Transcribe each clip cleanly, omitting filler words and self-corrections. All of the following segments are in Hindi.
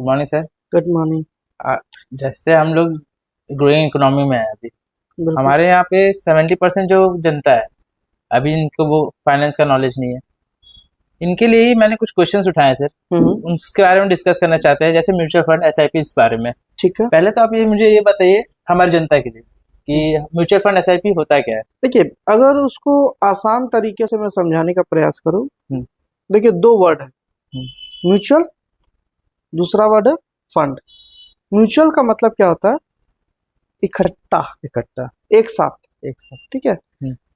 Good morning sir. Good morning. जैसे हम लोग ग्रोइंग इकोनॉमी में है अभी, बिल्कुल। हमारे यहाँ पे 70% जो जनता है अभी इनको वो फाइनेंस का नॉलेज नहीं है। इनके लिए ही मैंने कुछ क्वेश्चंस उठाए सर, उसके बारे में डिस्कस करना चाहते हैं, जैसे म्यूचुअल फंड, एसआईपी, इस बारे में। ठीक है। पहले तो आप मुझे ये बताइए हमारी जनता के लिए कि म्यूचुअल फंड, एसआईपी होता क्या है। देखिए, अगर उसको आसान तरीके से मैं समझाने का प्रयास करूं, देखिए, दो वर्ड है, म्यूचुअल, दूसरा वर्ड है फंड। म्यूचुअल का मतलब क्या होता है? इकट्ठा, एक साथ। ठीक है।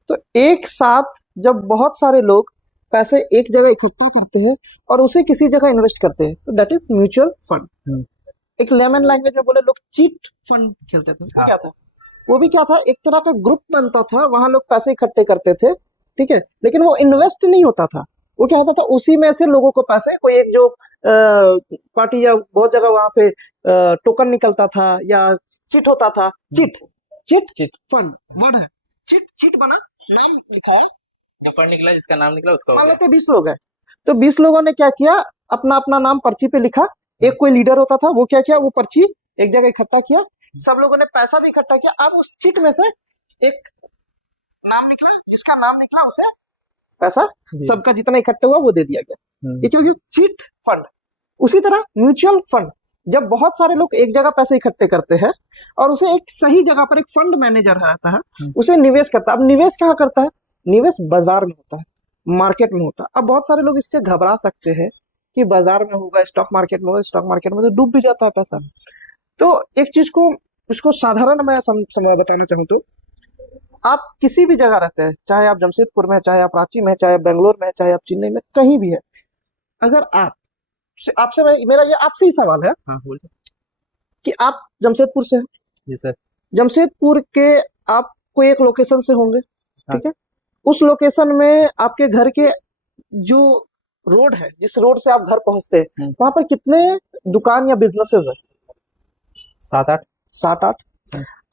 तो एक साथ जब बहुत सारे लोग पैसे एक जगह इकट्ठा करते हैं और उसे किसी जगह इन्वेस्ट करते हैं, तो दैट इज म्यूचुअल फंड। एक लेमन लैंग्वेज में बोले, लोग चीट फंड खेलते थे। हाँ। क्या था वो? भी क्या था? एक तरह का ग्रुप बनता था, वहां लोग पैसे इकट्ठे करते थे। ठीक है। लेकिन वो इन्वेस्ट नहीं होता था। वो क्या होता था, उसी में से लोगों को पैसे, कोई एक जो पार्टी या बहुत जगह वहां से टोकन निकलता था या चिट होता था। चिट फंड वर्ड है। चिट बना, नाम लिखा है, जो फंड निकला, जिसका नाम निकला उसका मान लेते 20 लोग हैं, तो 20 लोगों ने क्या किया, अपना अपना नाम पर्ची पे लिखा। एक कोई लीडर होता था, वो क्या किया, वो पर्ची एक जगह इकट्ठा किया, सब लोगों ने पैसा भी इकट्ठा किया। अब उस चिट में से एक नाम निकला, जिसका नाम निकला उसे पैसा, सबका जितना इकट्ठा हुआ वो दे दिया गया। ये क्या हो गया? Chit fund. उसी तरह म्यूचुअल फंड, जब बहुत सारे लोग एक जगह पैसे इकट्ठे करते हैं और उसे एक सही जगह पर एक फंड मैनेजर रहता है, उसे निवेश करता है। अब निवेश कहाँ करता है? निवेश बाजार में होता है, मार्केट में होता है। अब बहुत सारे लोग इससे घबरा सकते हैं कि बाजार में होगा, स्टॉक मार्केट में होगा, स्टॉक मार्केट में तो डूब भी जाता है पैसा। तो एक चीज को, उसको साधारण मैं समय बताना चाहूँ तो, आप किसी भी जगह रहते हैं, चाहे आप जमशेदपुर में, चाहे आप रांची में, चाहे आप बेंगलोर में, चाहे आप चेन्नई में, कहीं भी है, अगर आपसे मेरा ये आपसे ही सवाल है। हाँ, कि आप जमशेदपुर से हैं। जी सर। जमशेदपुर के आप कोई एक लोकेशन से होंगे। हाँ। ठीक है। उस लोकेशन में आपके घर के जो रोड है, जिस रोड से आप घर पहुंचते हैं, वहां पर कितने दुकान या बिजनेसेस है? 7-8।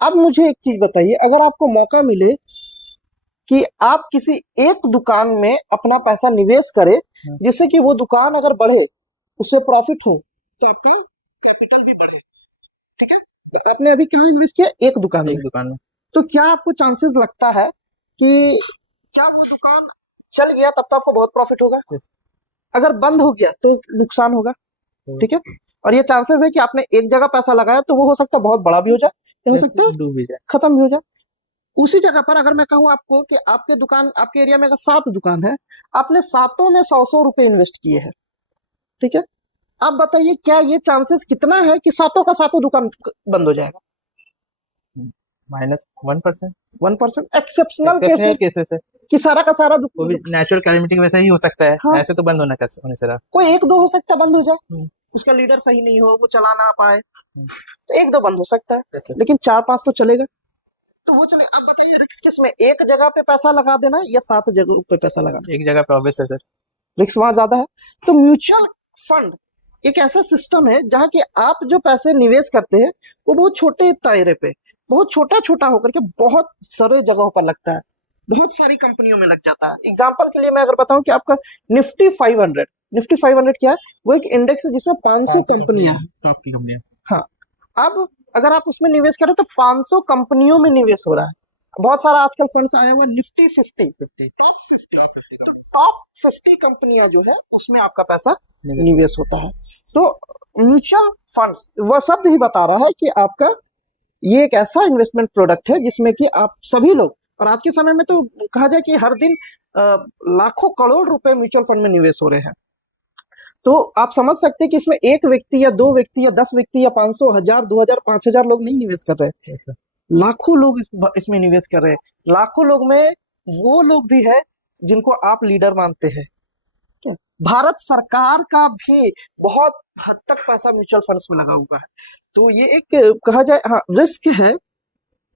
अब मुझे एक चीज बताइए, अगर आपको मौका मिले कि आप किसी एक दुकान में अपना पैसा निवेश करें, जिससे कि वो दुकान अगर बढ़े, उससे प्रॉफिट हो, तो आपका कैपिटल भी बढ़े। ठीक है। तो आपने अभी कहाँ इन्वेस्ट किया? एक दुकान में। तो क्या आपको चांसेस लगता है कि क्या वो दुकान चल गया तब तो आपको बहुत प्रॉफिट होगा? अगर बंद हो गया तो नुकसान होगा। ठीक है। और ये चांसेस है कि आपने एक जगह पैसा लगाया तो वो हो सकता है बहुत बड़ा भी हो जाए, हो सकता है डूब भी जाए, खत्म भी हो जाए। उसी जगह पर अगर मैं कहूँ आपको कि आपके दुकान, आपके एरिया में अगर 7 दुकान है, आपने सातों में 100-100 रुपए इन्वेस्ट किए हैं। ठीक है। आप बताइए, क्या ये चांसेस कितना है कि सातों का सातों दुकान बंद हो जाएगा? -1%। एक्सेप्शनल केसेस है कि सारा का सारा नेचुरल कैलेमिटी की वजह से ही हो सकता है। हाँ। ऐसे तो बंद होने से रहा। कोई एक दो हो सकता है बंद हो जाए, उसका लीडर सही नहीं हो, वो चला ना पाए, तो एक दो बंद हो सकता है, लेकिन 4-5 तो चलेगा। तो वो चले। आप बताइए, रिस्क किसमें? एक जगह पे पैसा लगा देना या 7 जगह पे पैसा लगाना? एक जगह पे ऑब्वियस है सर, रिस्क वहां ज्यादा है। तो म्यूचुअल फंड एक ऐसा सिस्टम है जहां कि आप जो पैसे निवेश करते हैं, वो बहुत छोटे दायरे पे, बहुत छोटा छोटा होकर के बहुत सारे जगहों पर लगता है, बहुत सारी कंपनियों में लग जाता है। एग्जाम्पल के लिए मैं अगर बताऊं कि आपका निफ्टी 500 क्या है? वो एक इंडेक्स है जिसमें 500 कंपनियां हैं, टॉप की कंपनियां। हाँ। अब अगर आप उसमें निवेश करें तो 500 कंपनियों में निवेश हो रहा है। बहुत सारा आजकल फंड्स आया हुआ, निफ्टी 50, टॉप 50। तो टॉप 50 कंपनियां जो है उसमें आपका पैसा निवेश होता है। तो म्यूचुअल फंड्स वह शब्द ही बता रहा है कि आपका ये एक ऐसा इन्वेस्टमेंट प्रोडक्ट है जिसमें कि आप सभी लोग, और आज के समय में तो कहा जाए कि हर दिन लाखों करोड़ रुपए म्यूचुअल फंड में निवेश हो रहे हैं। तो आप समझ सकते हैं कि इसमें एक व्यक्ति या दो व्यक्ति या 10 व्यक्ति या 500, 1000, 2000, 5000 लोग नहीं निवेश कर रहे हैं, लाखों लोग इसमें निवेश कर रहे हैं। लाखों लोग में वो लोग भी है जिनको आप लीडर मानते हैं। भारत सरकार का भी बहुत हद तक पैसा म्यूचुअल फंड्स में लगा हुआ है। तो ये एक कहा जाए, हाँ, रिस्क है,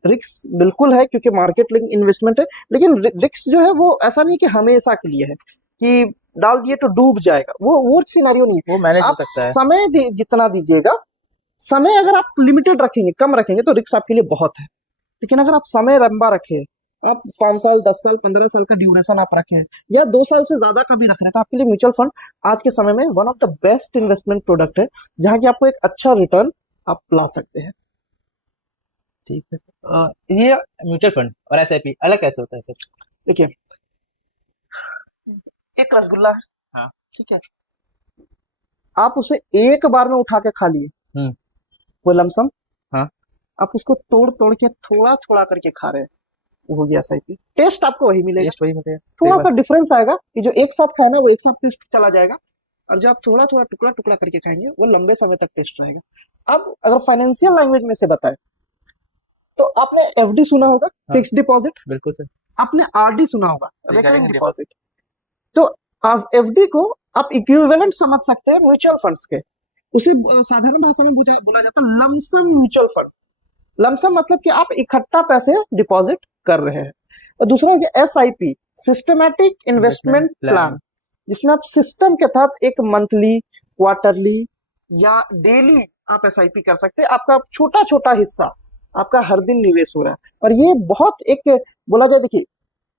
रिस्क बिल्कुल है, क्योंकि मार्केट लिंक इन्वेस्टमेंट है। लेकिन रिस्क जो है वो ऐसा नहीं कि हमेशा के लिए है कि डाल दिए तो डूब जाएगा, वो सिनेरियो नहीं है। वो मैनेज हो आप सकता है। समय जितना दीजिएगा, समय अगर आप लिमिटेड रखेंगे, कम रखेंगे, तो रिस्क आपके लिए बहुत है। लेकिन अगर आप समय लंबा रखें आप 5 साल 10 साल 15 साल का ड्यूरेशन आप रखें या 2 साल से ज्यादा का भी रख रहे हैं तो आपके लिए म्यूचुअल फंड आज के समय में one of the best investment product है जहां की आपको एक अच्छा रिटर्न आप ला सकते हैं। ठीक है सर। ये म्यूचुअल फंड और एसआईपी अलग कैसे होता है सर? देखिए, एक रसगुल्ला है, हाँ। ठीक है, आप उसे एक बार में उठा के खा लिए, वो लमसम, हाँ। आप उसको तोड़ तोड़ के थोड़ा थोड़ा करके खा रहे हैं, वो हो गया एसआईपी। टेस्ट आपको वही मिलेगा, टेस्ट वही मिलेगा, थोड़ा सा डिफरेंस आएगा कि जो एक साथ खाए ना वो एक साथ टेस्ट चला जाएगा और जो आप थोड़ा थोड़ा टुकड़ा टुकड़ा करके खाएंगे वो लंबे समय तक टेस्ट रहेगा। अब अगर फाइनेंशियल लैंग्वेज में से बताएं तो आपने एफडी सुना होगा, फिक्स डिपॉजिट, बिल्कुल सर। आपने आरडी सुना होगा, रिकरिंग डिपॉजिट। तो आप एफडी को आप इक्विवेलेंट समझ सकते हैं म्यूचुअल फंड्स के, उसे साधारण भाषा में बोला जाता है लमसम म्यूचुअल फंड। लमसम मतलब कि आप इकट्ठा पैसे डिपॉजिट कर रहे हैं। और दूसरा हो गया एसआईपी, सिस्टमैटिक इन्वेस्टमेंट प्लान, जिसमें आप सिस्टम के तहत एक मंथली, क्वार्टरली या डेली आप एसआईपी कर सकते हैं। आपका छोटा छोटा हिस्सा आपका हर दिन निवेश हो रहा है और ये बहुत एक बोला जाए, देखिए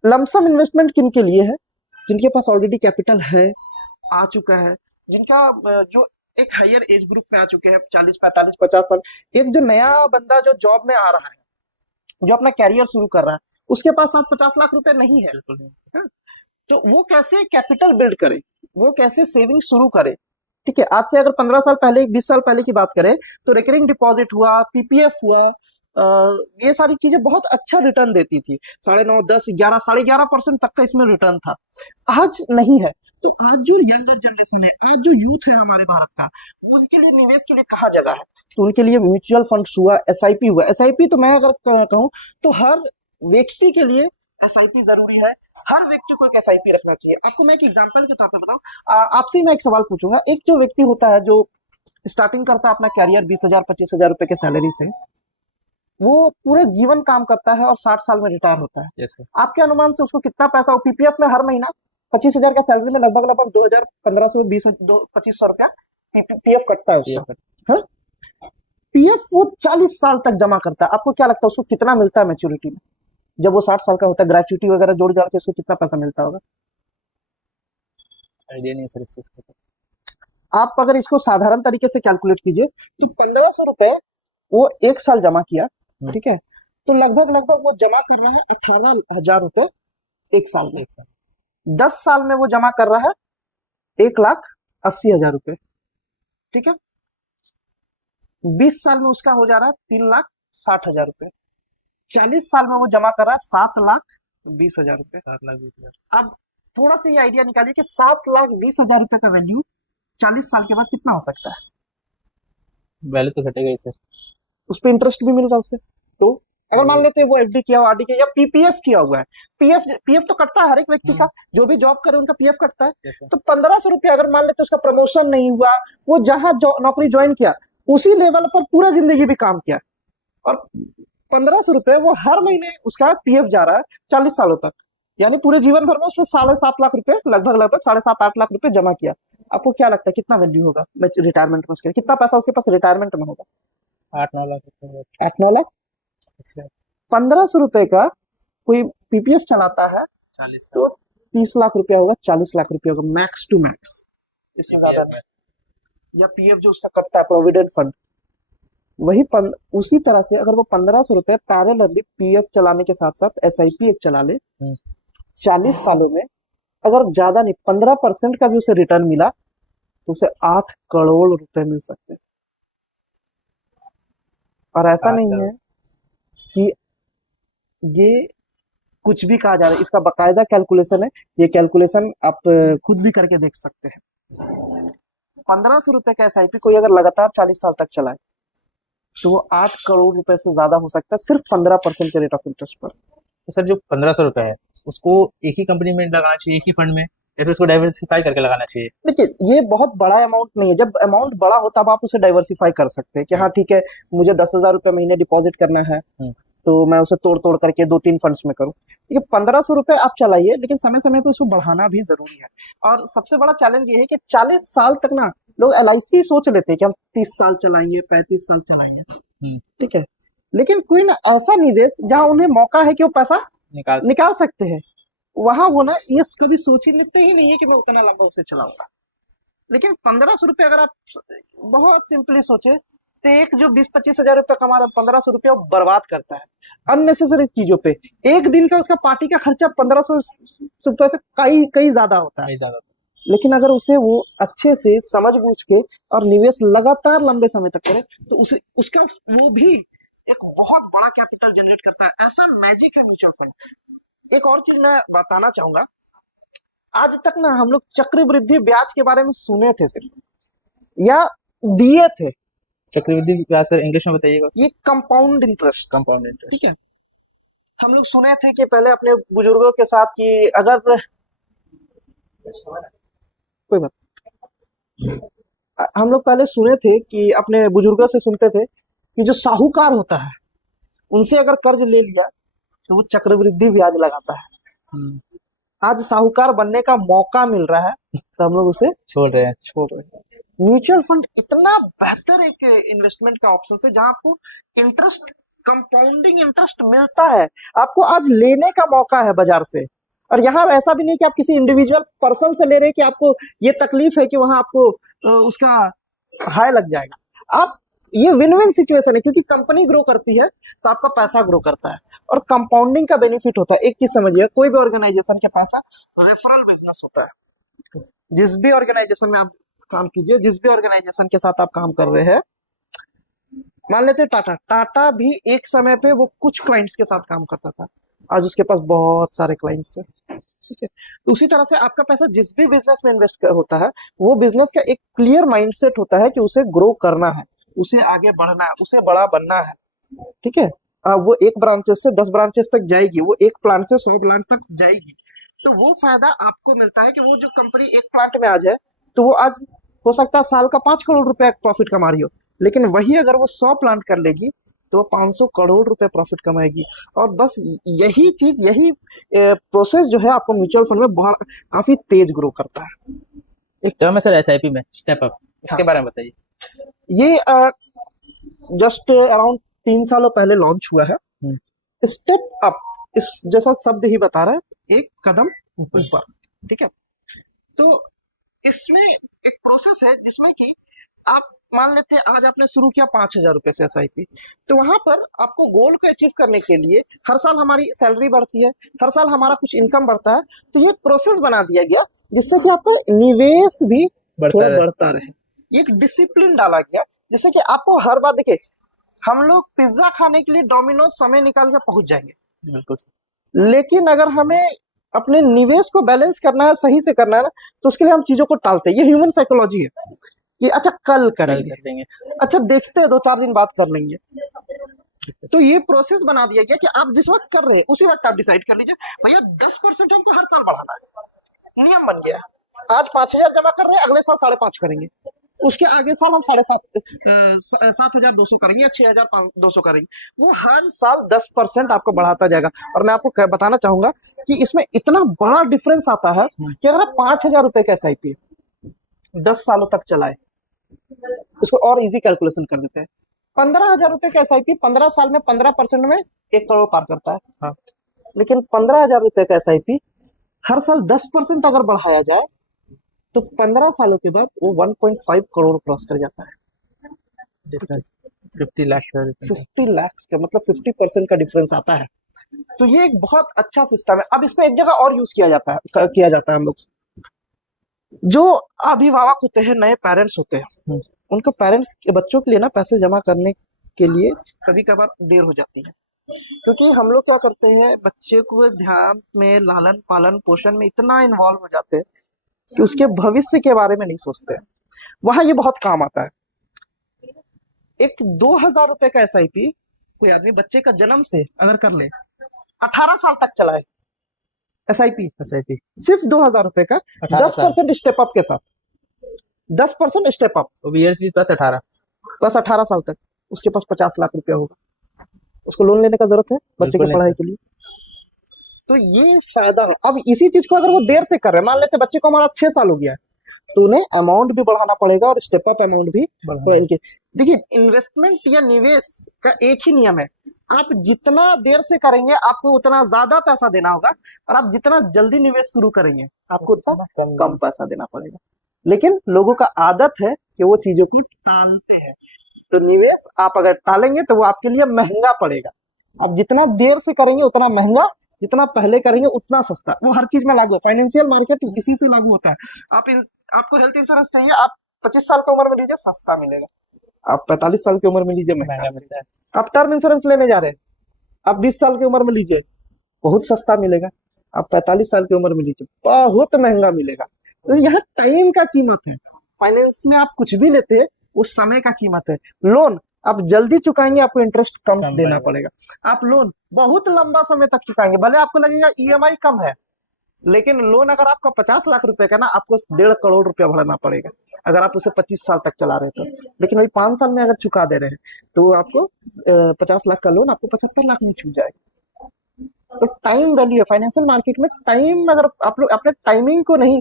लमसम इन्वेस्टमेंट किन के लिए है? जिनके पास ऑलरेडी कैपिटल है, आ चुका है, जिनका जो एक हायर एज ग्रुप में आ चुके हैं, 40 45 50 साल। एक जो नया बंदा जो जॉब में आ रहा है, जो अपना कैरियर शुरू कर रहा है, उसके पास 50 लाख रुपए नहीं है, तो वो कैसे कैपिटल बिल्ड करे, वो कैसे सेविंग शुरू करे? ठीक है, आज से अगर 15 साल पहले 20 साल पहले की बात करें तो रिकरिंग डिपॉजिट हुआ, पीपीएफ हुआ, ये सारी चीजें बहुत अच्छा रिटर्न देती थी, 9.5 10 11 11.5% तक का इसमें रिटर्न था। आज नहीं है। तो आज जो यंगर जनरेशन है, आज जो यूथ है हमारे भारत का, उनके लिए निवेश के लिए कहाँ जगह है? तो उनके लिए म्यूचुअल फंड्स हुआ, एसआईपी हुआ। एसआईपी तो मैं अगर कहूँ तो हर व्यक्ति के लिए एसआईपी जरूरी है, हर व्यक्ति को एक एसआईपी रखना चाहिए। आपको मैं एक एग्जांपल के तौर पर बताऊं, आपसे मैं एक सवाल पूछूंगा। एक जो व्यक्ति होता है जो स्टार्टिंग करता है अपना कैरियर 20,000 25,000 रुपए के सैलरी से, वो पूरे जीवन काम करता है और 60 साल में रिटायर होता है। yes, आपके अनुमान से उसको कितना पैसा, वो पीपीएफ में हर महीना 25,000 का सैलरी में लगभग 2,000 1500 रुपया पीएफ कटता है उसका, है? पीएफ वो 40 साल तक जमा करता है। आपको क्या लगता है उसको कितना मिलता है मैच्योरिटी में, जब वो 60 साल का होता है? ग्रेचुइटी वगैरह जोड़ जाड़ के उसको कितना पैसा मिलता होगा? आइडिया नहीं सर इस चीज का। आप अगर इसको साधारण तरीके से कैलकुलेट कीजिए तो 1,500 रुपए वो एक साल जमा किया, ठीक है, तो लगभग वो जमा कर रहा है 18,000 रुपए एक साल में। 10 साल में वो जमा कर रहा है 1,80,000 रुपए, ठीक है। 20 साल में उसका हो जा रहा है 3,60,000 रुपए। 40 साल में वो जमा कर रहा है 7,20,000 रुपए। 7,20,000। अब थोड़ा सा ये आइडिया निकालिए कि 7,20,000 रुपए का वैल्यू 40 साल के बाद कितना हो सकता है? वैल्यू तो घटेगा ही सर। उस पर इंटरेस्ट भी मिल रहा है उससे। तो अगर मान लेते हैं वो एफडी किया हुआ, आरडी किया या पीपीएफ किया हुआ है, पीएफ तो कटता है हर एक व्यक्ति का, जो भी जॉब करे उनका पीएफ कटता है। तो 1,500 रुपया अगर मान लेते उसका प्रमोशन नहीं हुआ, वो जहां नौकरी ज्वाइन किया उसी लेवल पर पूरा जिंदगी भी काम किया, और 1,500 रुपए वो हर महीने उसका पीएफ जा रहा है 40 सालों तक, यानी पूरे जीवन भर में उसमें 7.5 लाख रुपए, लगभग 7.5-8 लाख रुपए जमा किया। आपको क्या लगता है कितना वैल्यू होगा रिटायरमेंट में उसके, कितना पैसा उसके पास रिटायरमेंट में होगा? 8-9 लाख। 8-9 लाख। 1,500 रुपए का कोई पीपीएफ चलाता है 40 तो 30 लाख रुपया होगा, 40 लाख रुपया होगा मैक्स टू मैक्स, इससे ज्यादा नहीं। या पीएफ जो उसका कटता है प्रोविडेंट फंड, वही उसी तरह से अगर वो 1,500 रुपए पैरेलली पीएफ चलाने के साथ साथ एसआईपी एक चला ले, 40 सालों में अगर ज्यादा नहीं 15% का भी उसे रिटर्न मिला तो उसे 8 करोड़ रुपए मिल सकते हैं। और ऐसा नहीं है कि ये कुछ भी कहा जा रहा है, इसका बकायदा कैलकुलेशन है। ये कैलकुलेशन आप खुद भी करके देख सकते हैं। 1,500 रुपए का एसआईपी कोई अगर लगातार 40 साल तक चलाए तो वो 8 करोड़ रुपए से ज्यादा हो सकता है सिर्फ 15% के रेट ऑफ इंटरेस्ट पर। तो सर जो 1,500 रुपए है उसको एक ही कंपनी में लगाना चाहिए, एक ही फंड में, या फिर उसको डाइवर्सिफाई करके लगाना चाहिए? देखिए ये बहुत बड़ा अमाउंट नहीं है। जब अमाउंट बड़ा हो तब आप उसे डाइवर्सिफाई कर सकते हैं कि हाँ ठीक है मुझे 10,000 रुपए महीने डिपॉजिट करना है तो मैं उसे तोड़ करके 2-3 फंड्स में करूं। ठीक है, 1,500 रुपए आप चलाइए, लेकिन समय समय पे उसको बढ़ाना भी जरूरी है। और सबसे बड़ा चैलेंज ये है कि 40 साल तक ना लोग एलआईसी सोच लेते हैं कि हम 30 साल चलाएंगे, 35 साल चलाएंगे, ठीक है, लेकिन कोई ना ऐसा निवेश जहां उन्हें मौका है कि वो पैसा निकाल सकते हैं। वहां वो ना ये कभी सोच ही नहीं है कि मैं उतना लंबा उसे चलाऊंगा। लेकिन 1500 रुपये अगर आप बहुत सिंपली सोचे तो एक जो 20-25 हजार रुपये कमा रहा है 1500 रुपया बर्बाद करता है अननेसेसरी चीजों पे। एक दिन का उसका पार्टी का खर्चा 1500 रुपये से कई कई ज्यादा होता है। लेकिन अगर उसे वो अच्छे से समझ बूझ के और निवेश लगातार लंबे समय तक करे तो उसे उसका वो भी एक बहुत बड़ा कैपिटल जनरेट करता है। ऐसा मैजिक है म्यूचुअल फंड। एक और चीज मैं बताना चाहूंगा, आज तक ना हम लोग चक्रवृद्धि ब्याज के बारे में सुने थे सिर्फ, या दिए थे। चक्रवृद्धि ब्याज सर इंग्लिश में बताइएगा। ये कंपाउंड इंटरेस्ट, ठीक है। हम लोग सुने थे कि पहले अपने बुजुर्गों के साथ कि अगर कोई बात, हम लोग पहले सुने थे कि अपने बुजुर्गों से सुनते थे कि जो साहूकार होता है उनसे अगर कर्ज ले लिया तो वो चक्रवृद्धि ब्याज लगाता है। आज साहूकार बनने का मौका मिल रहा है तो हम लोग उसे छोड़ रहे हैं। म्यूचुअल फंड इतना बेहतर एक इन्वेस्टमेंट का ऑप्शन है जहां आपको इंटरेस्ट, कंपाउंडिंग इंटरेस्ट मिलता है। आपको आज लेने का मौका है बाजार से। और यहाँ ऐसा भी नहीं कि आप किसी इंडिविजुअल पर्सन से ले रहे हैं कि आपको ये तकलीफ है कि वहां आपको उसका हाई लग जाएगा। आप ये विन विन सिचुएशन है, क्योंकि कंपनी ग्रो करती है तो आपका पैसा ग्रो करता है और कंपाउंडिंग का बेनिफिट होता है। एक चीज समझिए, कोई भी ऑर्गेनाइजेशन के पास रेफरल बिजनेस होता है। जिस भी ऑर्गेनाइजेशन में आप काम कीजिए, जिस भी ऑर्गेनाइजेशन के साथ आप काम कर रहे हैं, मान लेते टाटा भी एक समय पे वो कुछ क्लाइंट्स के साथ काम करता था, आज उसके पास बहुत सारे क्लाइंट्स हैं, ठीक है। तो उसी तरह से आपका पैसा जिस भी बिजनेस में इन्वेस्ट होता है वो बिजनेस का एक क्लियर माइंडसेट होता है कि उसे ग्रो करना है, उसे आगे बढ़ना है, उसे बड़ा बनना है, ठीक है। वो एक ब्रांचेस से 10 ब्रांचेस तक जाएगी, वो एक प्लांट से 100 प्लांट तक जाएगी। तो वो फायदा आपको मिलता है कि वो जो कंपनी एक प्लांट में आ जाए तो वो आज हो सकता है साल का 5 करोड़ रुपया प्रॉफिट कमा रही हो, लेकिन वही अगर वो 100 प्लांट कर लेगी तो 500 करोड़ रुपए प्रॉफिट कमाएगी। और बस यही चीज, यही प्रोसेस जो है आपको म्यूचुअल फंड में काफी तेज ग्रो करता है। एक टर्म है सर SIP में, स्टेप अप, इसके बारे में बताइए। ये जस्ट अराउंड 3 सालों पहले लॉन्च हुआ है। स्टेप अप इस जैसा शब्द ही बता रहा है, एक कदम ऊपर, ठीक है। तो इसमें एक प्रोसेस है जिसमें कि आप मान लेते हैं आज आपने शुरू किया 5,000 रुपए से SIP, तो वहां पर आपको गोल को अचीव करने के लिए हर साल हमारी सैलरी बढ़ती है, हर साल हमारा कुछ इनकम बढ़ता है। तो ये प्रोसेस बना दिया गया जिससे कि आपका निवेश भी बढ़ता रहे। एक डिसिप्लिन डाला गया जिससे कि आपको हर बार, देखिए हम लोग पिज्जा खाने के लिए डोमिनोज समय निकाल के पहुंच जाएंगे, बिल्कुल, लेकिन अगर हमें अपने निवेश को बैलेंस करना है, सही से करना है ना, तो उसके लिए हम चीजों को टालते हैं। ये ह्यूमन साइकोलॉजी है कि अच्छा कल करेंगे, अच्छा देखते हैं 2-4 दिन बाद कर लेंगे। तो ये प्रोसेस बना दिया गया कि आप जिस वक्त कर रहे हैं उसी वक्त आप डिसाइड कर लीजिए भैया 10% हमको हर साल बढ़ाना है। नियम बन गया है, आज 5,000 जमा कर रहे हैं, अगले साल 5.5 करेंगे, उसके आगे साल हम 7,200 करेंगे या 6,200 करेंगे। वो हर साल 10% आपको बढ़ाता जाएगा। और मैं आपको बताना चाहूंगा कि इसमें इतना बड़ा डिफरेंस आता है कि अगर आप 5,000 रुपए का SIP 10 सालों तक चलाए, इसको और इजी कैलकुलेशन कर देते हैं, 15,000 रुपए का SIP 15 साल में 15% में 1 करोड़ पार करता है। हाँ। लेकिन 15,000 रुपए का SIP हर साल 10% अगर बढ़ाया जाए तो 15 सालों के बाद वो 1.5 करोड़ क्रॉस कर जाता है। 50 लाख का मतलब 50% का डिफरेंस आता है। तो ये एक बहुत अच्छा सिस्टम है। अब इसमें एक जगह और यूज किया जाता है हम लोग, जो अभिभावक होते हैं, नए पेरेंट्स होते हैं, उनको पेरेंट्स के बच्चों के लिए ना पैसे जमा करने के लिए कभी कभार देर हो जाती है, क्योंकि हम लोग क्या करते हैं, बच्चे को ध्यान में, लालन पालन पोषण में इतना इन्वॉल्व हो जाते हैं कि उसके भविष्य के बारे में नहीं सोचते हैं। वहां ये बहुत काम आता है। एक 2,000 रुपए का SIP कोई आदमी बच्चे का जन्म से अगर कर ले, 18 साल तक चलाए SIP सिर्फ 2,000 रुपए का, 10% स्टेप अप के साथ, 10% स्टेप अप, प्लस 18 साल तक उसके पास 50 लाख रुपया होगा। उसको लोन लेने का जरूरत है बच्चे की पढ़ाई के लिए। तो ये फायदा है। अब इसी चीज को अगर वो देर से कर रहे हैं, मान लेते बच्चे को हमारा 6 साल हो गया है, तो उन्हें अमाउंट भी बढ़ाना पड़ेगा और स्टेप अप अमाउंट भी बढ़ाना। देखिए इन्वेस्टमेंट या निवेश का एक ही नियम है आप जितना देर से करेंगे आपको उतना ज्यादा पैसा देना होगा, और आप जितना जल्दी निवेश शुरू करेंगे आपको उतना कम पैसा देना पड़ेगा। लेकिन लोगों का आदत है कि वो चीजों को टालते हैं। तो निवेश आप अगर टालेंगे तो वो आपके लिए महंगा पड़ेगा। आप जितना देर से करेंगे उतना महंगा, जितना पहले करेंगे उतना सस्ता। वो हर चीज में लागू है, फाइनेंशियल मार्केट इसी से लागू होता है। आपको हेल्थ इंश्योरेंस चाहिए, आप 25 साल की उम्र में लीजिए, सस्ता मिलेगा। आप 45 साल की उम्र में लीजिए, महंगा मिलता है। आप टर्म इंश्योरेंस लेने जा रहे हैं, आप 20 साल की उम्र में लीजिए, बहुत सस्ता मिलेगा। आप 45 साल की उम्र में लीजिए, बहुत महंगा मिलेगा। तो यहाँ टाइम का कीमत है। फाइनेंस में आप कुछ भी लेते हैं उस समय का कीमत है। लोन आप जल्दी चुकाएंगे, आपको इंटरेस्ट कम देना पड़ेगा। आप लोन बहुत लंबा समय तक चुकाएंगे, भले आपको लगेगा ईएमआई कम है, लेकिन लोन अगर आपका 50 लाख रुपए का ना, आपको 1.5 करोड़ रुपया भरना पड़ेगा अगर आप उसे 25 साल तक चला रहे हो तो। लेकिन वही 5 साल में अगर चुका दे रहे हैं तो आपको 50 लाख का लोन आपको 75 लाख में छूट जाएगा। तो टाइम वैल्यू है फाइनेंशियल मार्केट में। टाइम अगर आप लोग अपने टाइमिंग को नहीं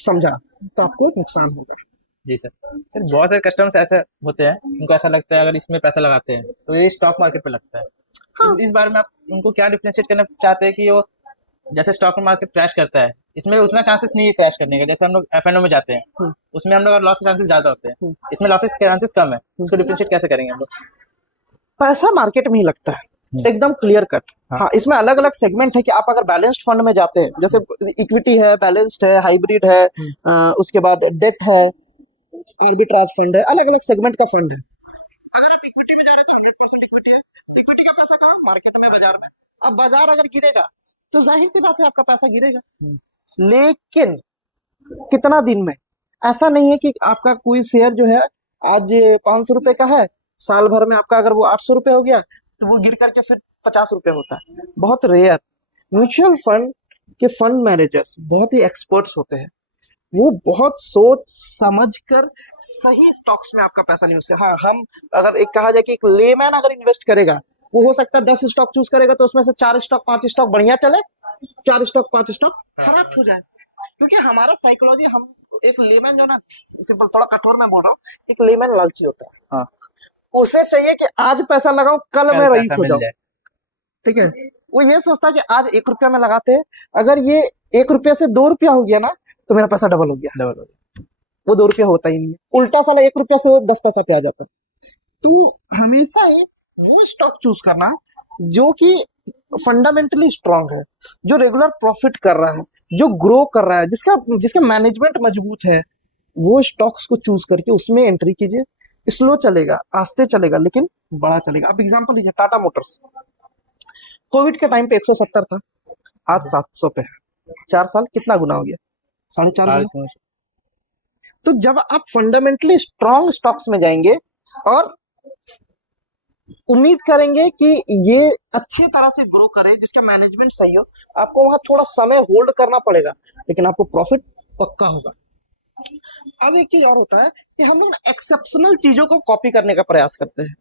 समझा तो आपको नुकसान होगा। जी सर। सर बहुत सारे कस्टमर्स ऐसे होते हैं, उनको ऐसा लगता है अगर इसमें पैसा लगाते हैं तो ये स्टॉक मार्केट पे लगता है। हाँ। इस बारे में आप उनको क्या डिफरेंशिएट करना चाहते हैं कि वो जैसे स्टॉक मार्केट क्रैश करता है, इसमें उतना चांसेस नहीं है क्रैश करने का। जैसे हम लोग एफएनओ में जाते हैं, उसमें हम लोग लॉस के चांसेस ज्यादा होते हैं, इसमें लॉसेस के चांसेस कम है। इसको डिफरेंशिएट कैसे करेंगे हम लोग? पैसा मार्केट में ही लगता है, एकदम क्लियर कट। हाँ, इसमें अलग अलग सेगमेंट है कि आप अगर बैलेंस्ड फंड में जाते हैं, जैसे इक्विटी है, बैलेंस्ड है, हाइब्रिड है, उसके बाद डेट है, आर्बिट्राज फंड है, अलग अलग सेगमेंट का फंड है। अगर आप इक्विटी में जा रहे हैं तो 100% इक्विटी है। इक्विटी का पैसा कहाँ? मार्केट में, बाजार में। अब बाजार अगर गिरेगा तो जाहिर सी बात है आपका पैसा गिरेगा। लेकिन कितना दिन में? ऐसा नहीं है कि आपका कोई शेयर जो है आज 500 रुपए का है, साल भर में आपका अगर वो 800 रुपए हो गया तो वो गिर करके फिर 50 रुपए होता है। बहुत रेयर। म्यूचुअल फंड के फंड मैनेजर्स बहुत ही एक्सपर्ट्स होते हैं, वो बहुत सोच समझ कर सही स्टॉक्स में आपका पैसा इन्वेस्ट करें। हाँ, हम अगर एक कहा जाए कि एक लेमैन अगर इन्वेस्ट करेगा, वो हो सकता है 10 स्टॉक चूज करेगा तो उसमें से 4 स्टॉक 5 स्टॉक बढ़िया चले, 4 स्टॉक 5 स्टॉक खराब हो जाए। क्योंकि हमारा साइकोलॉजी, हम एक लेमैन जो ना, सिंपल थोड़ा कठोर में बोल रहा हूँ, एक लेमैन लालची होता है। हाँ। उसे चाहिए कि आज पैसा लगाऊं, कल मैं रईस हो जाऊं। ठीक है, वो ये सोचता है कि आज 1 रुपया में लगाते हैं, अगर ये 1 रुपया से 2 रुपया हो गया ना तो मेरा पैसा डबल हो गया। वो 2 रुपया होता ही नहीं है, उल्टा साला 1 रुपया से वो 10 पैसा पे आ जाता। तो हमेशा वो स्टॉक चूज करना जो कि फंडामेंटली स्ट्रांग है, जो रेगुलर प्रॉफिट कर रहा है, जो ग्रो कर रहा है, जिसका मैनेजमेंट मजबूत है, वो स्टॉक्स को चूज करके उसमें एंट्री कीजिए। स्लो चलेगा, आस्ते चलेगा, लेकिन बड़ा चलेगा। अब एग्जांपल लीजिए टाटा मोटर्स। कोविड के टाइम पे 170 था, आज 700 पे है। 4 साल कितना गुना हो गया? 4.5 गुना। तो जब आप फंडामेंटली स्ट्रांग स्टॉक्स में जाएंगे और उम्मीद करेंगे कि ये अच्छी तरह से ग्रो करे, जिसका मैनेजमेंट सही हो, आपको वहां थोड़ा समय होल्ड करना पड़ेगा, लेकिन आपको प्रॉफिट पक्का होगा। अब एक चीज और होता है कि हम लोग एक्सेप्शनल चीजों को कॉपी करने का प्रयास करते हैं,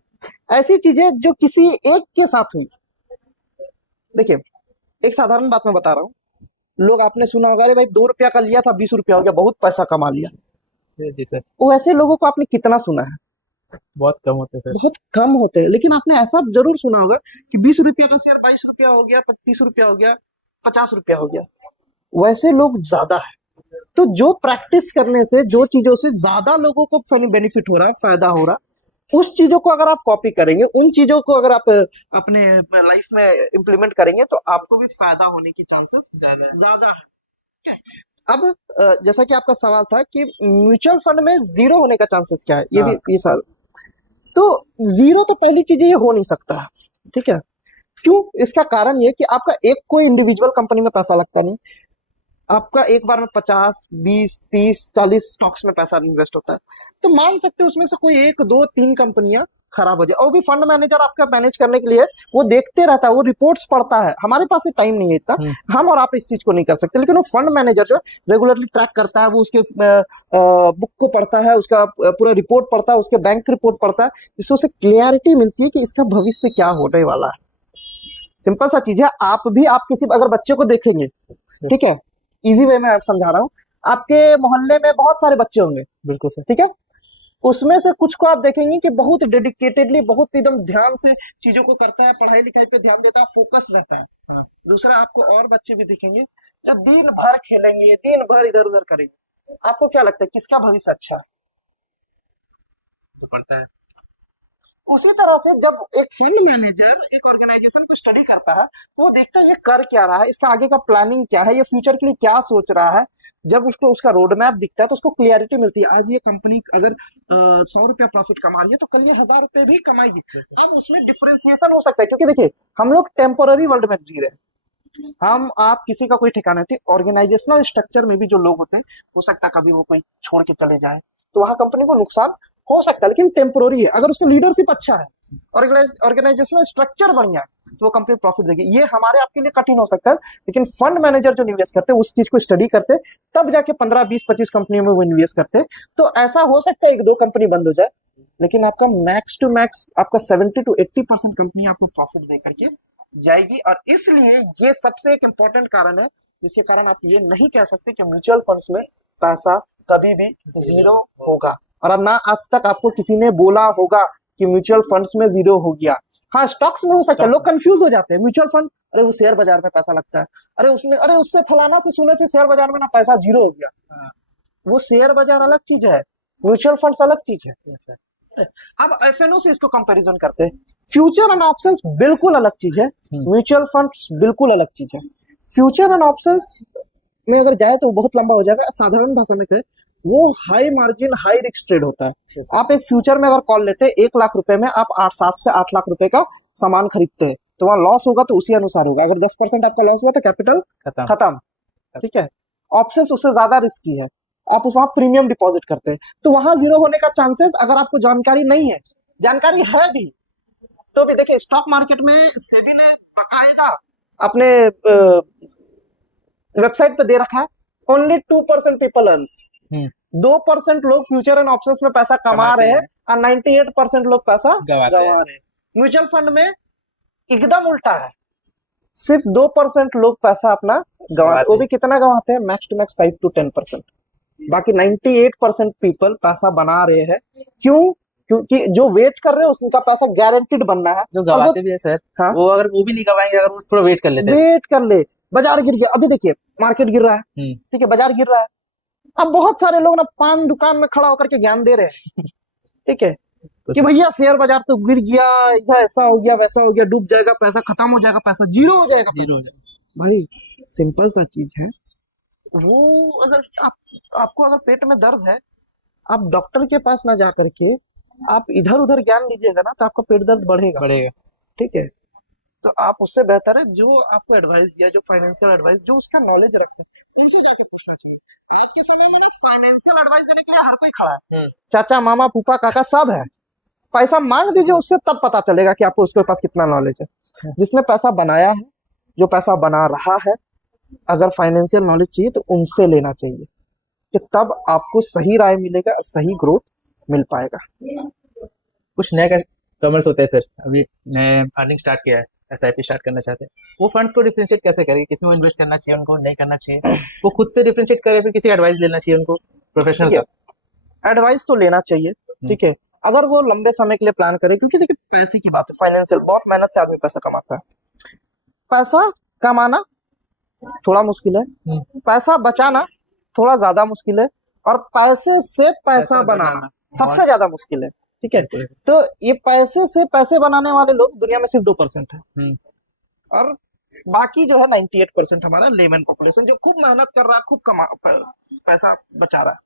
ऐसी चीजें जो किसी एक के साथ हुई। देखिए, एक साधारण बात मैं बता रहा हूँ, लोग आपने सुना होगा, अरे भाई 2 रुपया का लिया था 20 रुपया हो गया, बहुत पैसा कमा लिया। जी सर। वो ऐसे लोगों को आपने कितना सुना है? बहुत कम होते हैं सर, बहुत कम होते हैं। लेकिन आपने ऐसा जरूर सुना होगा कि 20 रुपया का शेयर 22 रुपया हो गया, 30 रुपया हो गया, 50 रुपया हो गया। वैसे लोग ज्यादा है। तो जो प्रैक्टिस करने से, जो चीजों से ज्यादा लोगों को बेनिफिट हो रहा है, फायदा हो रहा है, उस चीजों को अगर आप कॉपी करेंगे, उन चीजों को अगर आप अपने लाइफ में इम्प्लीमेंट करेंगे तो आपको भी फायदा होने की चांसेस ज्यादा है। अब जैसा कि आपका सवाल था कि म्यूचुअल फंड में जीरो होने का चांसेस क्या है, ये भी ये सवाल। तो जीरो तो पहली चीज ये हो नहीं सकता है, ठीक है। क्यों? इसका कारण ये कि आपका एक कोई इंडिविजुअल कंपनी में पैसा लगता नहीं, आपका एक बार में 50, 20, 30, 40 स्टॉक्स में पैसा इन्वेस्ट होता है। तो मान सकते हैं उसमें से कोई 1, 2, 3 कंपनियां खराब हो जाए, और भी फंड मैनेजर आपका मैनेज करने के लिए वो देखते रहता है, वो रिपोर्ट्स पढ़ता है। हमारे पास टाइम नहीं है इतना, हम और आप इस चीज को नहीं कर सकते, लेकिन वो फंड मैनेजर जो रेगुलरली ट्रैक करता है, वो उसके बुक को पढ़ता है, उसका पूरा रिपोर्ट पढ़ता है, उसके बैंक रिपोर्ट पढ़ता है, जिससे उसे क्लियरिटी मिलती है कि इसका भविष्य क्या होने वाला है। सिंपल सा चीज है। आप भी, आप किसी अगर बच्चे को देखेंगे, ठीक है, इजी वे में आप समझा रहा हूँ, आपके मोहल्ले में बहुत सारे बच्चे होंगे, बिल्कुल सर, ठीक है। उसमें से कुछ को आप देखेंगे कि बहुत डेडिकेटेडली, बहुत एकदम ध्यान से चीजों को करता है, पढ़ाई लिखाई पे ध्यान देता है, फोकस रहता है। हाँ। दूसरा आपको और बच्चे भी दिखेंगे जो दिन भर खेलेंगे, दिन भर इधर उधर करेंगे। आपको क्या लगता है किसका भविष्य अच्छा है? जो पढ़ता है। उसी तरह से जब एक फंड मैनेजर एक ऑर्गेनाइजेशन को स्टडी करता है, वो देखता है ये कर क्या रहा है, इसका आगे का प्लानिंग क्या है, ये फ्यूचर के लिए क्या सोच रहा है। जब उसको उसका रोड मैप दिखता है तो उसको क्लियरिटी मिलती है। आज ये कंपनी अगर 100 रुपया प्रॉफिट कमा रही है तो कल ये 1000 रुपए भी कमाएगी। अब उसमें डिफरेंशिएशन हो सकता है, क्योंकि देखिए हम लोग टेम्पोररी वर्ल्ड में जी रहे हैं, हम आप किसी का कोई ठिकाना नहीं। ऑर्गेनाइजेशनल स्ट्रक्चर में भी जो लोग होते हैं, हो सकता है कभी वो कोई छोड़ के चले जाए, तो वहां कंपनी को नुकसान हो सकता है, लेकिन टेम्पोररी है। अगर उसका लीडरशिप अच्छा है, ऑर्गेनाइजेशनल स्ट्रक्चर बढ़िया है, तो वो कंपनी प्रॉफिट देगी। ये हमारे आपके लिए कठिन हो सकता है, लेकिन फंड मैनेजर जो निवेश करते हैं उस चीज को स्टडी करते, तब जाके 15, 20, 25 कंपनियों में वो निवेश करते। तो ऐसा हो सकता है 1-2 कंपनी बंद हो जाए, लेकिन आपका मैक्स टू मैक्स आपका 70 to 80% कंपनी आपको प्रॉफिट दे करके जाएगी। और इसलिए ये सबसे एक इंपॉर्टेंट कारण है जिसके कारण आप ये नहीं कह सकते कि म्यूचुअल फंड्स में पैसा कभी भी जीरो होगा। और अब ना आज तक आपको किसी ने बोला होगा कि म्यूचुअल फंड्स में जीरो हो गया। हाँ, स्टॉक्स में हो सकता है, लोग कंफ्यूज हो जाते हैं। म्यूचुअल फंड, अरे वो शेयर बाजार में पैसा लगता है, अरे उससे फलाना से सुने थे शेयर बाजार में ना पैसा जीरो हो गया। वो शेयर बाजार अलग चीज है, म्यूचुअल फंड्स अलग चीज है। अब एफएनओ से इसको कंपैरिजन करते हैं। फ्यूचर एंड ऑप्शंस बिल्कुल अलग चीज है, म्यूचुअल फंड्स बिल्कुल अलग चीज है। फ्यूचर एंड ऑप्शंस में अगर जाए तो बहुत लंबा हो जाएगा। साधारण भाषा में कहे, वो high margin high risk trade होता है। आप एक फ्यूचर में अगर कॉल लेते हैं 1 लाख रुपए में आप 7 से 8 लाख रुपए का सामान खरीदते हैं, तो वहां लॉस होगा तो उसी अनुसार होगा। अगर 10% आपका लॉस हुआ तो कैपिटल खत्म। ठीक है। ऑप्शंस उससे ज्यादा रिस्की है, आप उस वहां प्रीमियम डिपॉजिट करते हैं, तो वहां जीरो होने का चांसेस, अगर आपको जानकारी नहीं है, जानकारी है भी तो भी देखिए स्टॉक मार्केट में सेबी ने बाकायदा अपने वेबसाइट पे दे रखा है, ओनली 2% पीपल अर्न्स। 2% लोग फ्यूचर एंड ऑप्शंस में पैसा कमा रहे हैं और 98% लोग पैसा गवा रहे हैं। म्यूचुअल फंड में एकदम उल्टा है, सिर्फ 2% लोग पैसा अपना गवाते हैं। वो भी कितना गवाते हैं? Max to max 5 to 10%। बाकी 98% पीपल पैसा बना रहे हैं। क्यों? क्योंकि जो वेट कर रहे हैं उनका पैसा गारंटीड बनना है। जो गवाते भी है सर, हाँ? वो अगर वो भी नहीं गवाएंगे, अगर वो थोड़ा वेट कर लेते हैं, वेट कर ले, बाजार गिर गया, अभी देखिए मार्केट गिर रहा है, ठीक है, बाजार गिर रहा है। अब बहुत सारे लोग ना पान दुकान में खड़ा होकर के ज्ञान दे रहे हैं, ठीक है, कि भैया शेयर बाजार तो गिर गया, ऐसा हो गया, वैसा हो गया, डूब जाएगा पैसा, खत्म हो जाएगा पैसा, जीरो हो जाएगा पैसा। भाई सिंपल सा चीज है वो। अगर आपको अगर पेट में दर्द है, आप डॉक्टर के पास ना जा करके आप इधर उधर ज्ञान लीजिएगा ना, तो आपका पेट दर्द बढ़ेगा। ठीक है, तो आप उससे बेहतर है जो आपको एडवाइस दिया, जो फाइनेंशियल एडवाइस, जो उसका नॉलेज रखे, उनसे जाके पूछना चाहिए। आज के समय में ना फाइनेंशियल एडवाइस देने के लिए हर कोई खड़ा है, चाचा मामा फूफा काका सब है। पैसा मांग दीजिए उससे, तब पता चलेगा कि आपको उसके पास कितना नॉलेज है। जिसने पैसा बनाया है, जो पैसा बना रहा है, अगर फाइनेंशियल नॉलेज चाहिए तो उनसे लेना चाहिए, कि तब आपको सही राय मिलेगा और सही ग्रोथ मिल पाएगा। कुछ नए कस्टमर्स होते हैं सर, अभी नए अर्निंग स्टार्ट किया है, एसआईपी स्टार्ट करना चाहते हैं, वो फंड्स को डिफरेंशिएट कैसे करेंगे, किसमें इन्वेस्ट करना चाहिए उनको, नहीं करना चाहिए, वो खुद से डिफरेंशिएट करे, फिर किसी एडवाइस लेना चाहिए उनको प्रोफेशनल का? एडवाइस तो लेना चाहिए, ठीक है, अगर वो लंबे समय के लिए प्लान करे, क्योंकि देखिए पैसे की बात है, फाइनेंशियल बहुत मेहनत से आदमी पैसा कमाता है। पैसा कमाना थोड़ा मुश्किल है, पैसा बचाना थोड़ा ज्यादा मुश्किल है, और पैसे से पैसा बनाना सबसे ज्यादा मुश्किल है। ठीक है, तो ये पैसे से पैसे बनाने वाले लोग दुनिया में सिर्फ 2% है, और बाकी जो है 98% हमारा लेमन पॉपुलेशन, जो खूब मेहनत कर रहा है, खूब पैसा बचा रहा है।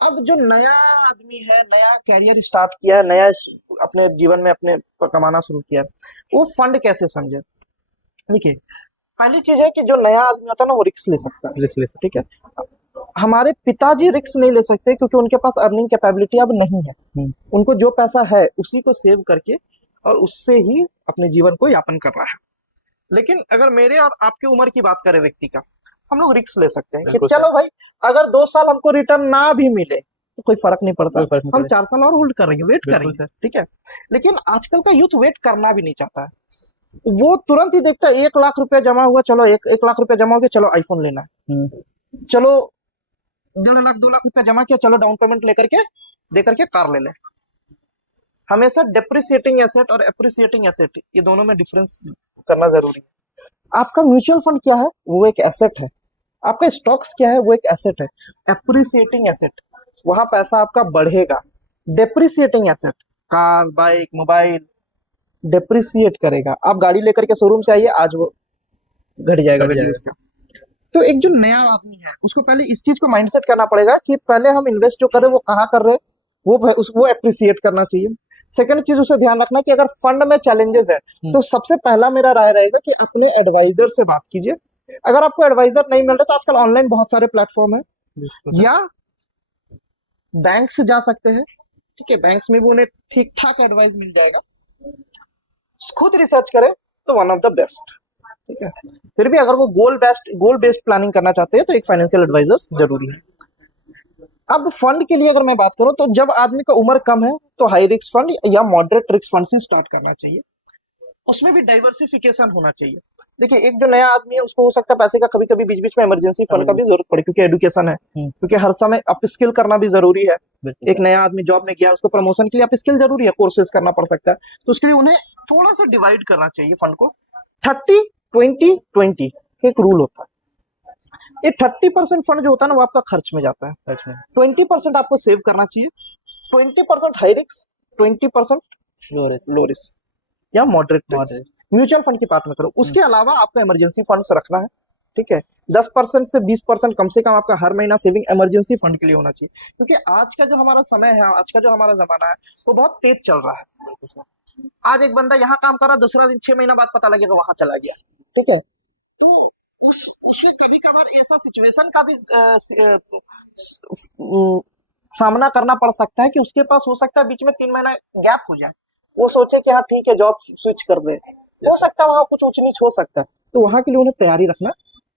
अब जो नया आदमी है, नया कैरियर स्टार्ट किया है, नया अपने जीवन में अपने कमाना शुरू किया है, वो फंड कैसे समझे? देखिए पहली चीज है कि जो नया आदमी होता है ना, वो रिस्क ले सकता है। ठीक है, हमारे पिताजी रिस्क नहीं ले सकते क्योंकि उनके पास अर्निंग कैपेबिलिटी अब नहीं है। उनको जो पैसा है उसी को सेव करके और उससे ही अपने जीवन को यापन कर रहा है। लेकिन अगर मेरे और आपकी उम्र की बात करें व्यक्ति का, हम लोग रिस्क ले सकते हैं कि चलो भाई, अगर 2 साल हमको रिटर्न ना भी मिले तो कोई फर्क नहीं पड़ता, हम 4 साल और होल्ड करेंगे, वेट करेंगे। ठीक है, लेकिन आजकल का यूथ वेट करना भी नहीं चाहता है, वो तुरंत ही देखता है 1 लाख रुपया जमा हुआ, चलो 1 लाख रुपया जमा हो गया, चलो आईफोन लेना है, चलो 1.5 लाख 2 लाख रुपया जमा किया, चलो डाउन पेमेंट लेकर के दे करके कार ले ले। हमेशा डेप्रिसिएटिंग एसेट और एप्रिसिएटिंग एसेट ये दोनों में डिफरेंस करना जरूरी है। आपका म्यूचुअल फंड क्या है, वो एक एसेट है। आपका स्टॉक्स क्या है, वो एक एसेट है। एप्रिसिएटिंग एसेट, वहां पैसा आपका बढ़ेगा। Depreciating asset, car, bike, mobile depreciate करेगा। आप गाड़ी लेकर के शोरूम से आइए, आज वो घट जाएगा वैल्यू उसका। तो एक जो नया आदमी है उसको पहले इस चीज को माइंडसेट करना पड़ेगा कि पहले हम इन्वेस्ट जो कर रहे हैं वो कहाँ कर रहे हैं, वो एप्रिसिएट करना चाहिए। सेकंड चीज उसे ध्यान रखना कि अगर फंड में चैलेंजेस है तो सबसे पहला मेरा राय रहेगा कि अपने एडवाइजर से बात कीजिए। अगर आपको एडवाइजर नहीं मिल रहा तो आजकल ऑनलाइन बहुत सारे प्लेटफॉर्म है, या बैंक से जा सकते हैं। ठीक है, बैंक्स में भी उन्हें ठीक ठाक एडवाइस मिल जाएगा। खुद रिसर्च करें तो वन ऑफ द बेस्ट। ठीक है, फिर भी अगर वो गोल बेस्ड प्लानिंग करना चाहते हैं तो एक फाइनेंशियल एडवाइजर जरूरी है। अब फंड के लिए अगर मैं बात करूं तो जब आदमी का उम्र कम है तो हाई रिस्क फंड या मॉडरेट रिस्क फंड से स्टार्ट करना चाहिए। उसमें भी डाइवर्सिफिकेशन होना चाहिए। देखिए, एक जो नया आदमी है उसको हो सकता है पैसे का कभी कभी बीच बीच में इमरजेंसी फंड का भी जरूरत पड़े, क्योंकि एडुकेशन है, क्योंकि हर समय अप स्किल करना भी जरूरी है। एक नया आदमी जॉब में गया, उसको प्रमोशन के लिए अप स्किल जरूरी है, कोर्सेज करना पड़ सकता है, तो उसके लिए उन्हें थोड़ा सा डिवाइड करना चाहिए फंड को। 30-20-20 एक रूल होता है। ये 30% फंड जो होता है ना वो आपका खर्च में जाता है, 20% आपको सेव करना चाहिए, 20% हाई रिस्क, 20% लो रिस्क या मॉडरेट रिस्क। म्यूचुअल फंड की बात में करो, उसके अलावा आपको इमरजेंसी फंड्स रखना है। ठीक है, 10% से 20% कम से कम आपका हर महीना सेविंग इमरजेंसी फंड के लिए होना चाहिए, क्योंकि आज का जो हमारा समय है, आज का जो हमारा जमाना है वो बहुत तेज चल रहा है। आज एक बंदा यहाँ काम कर रहा है, दूसरा दिन 6 महीना बाद पता लगेगा वहां चला गया। ठीक है, तो उसके कभी कभार ऐसा सिचुएशन का भी सामना करना पड़ सकता है कि उसके पास हो सकता है बीच में 3 महीना गैप हो जाए, वो सोचे कि हाँ ठीक है जॉब स्विच कर दे, हो सकता है वहां कुछ ऊंच नीच हो सकता है, तो वहां के लिए उन्हें तैयारी रखना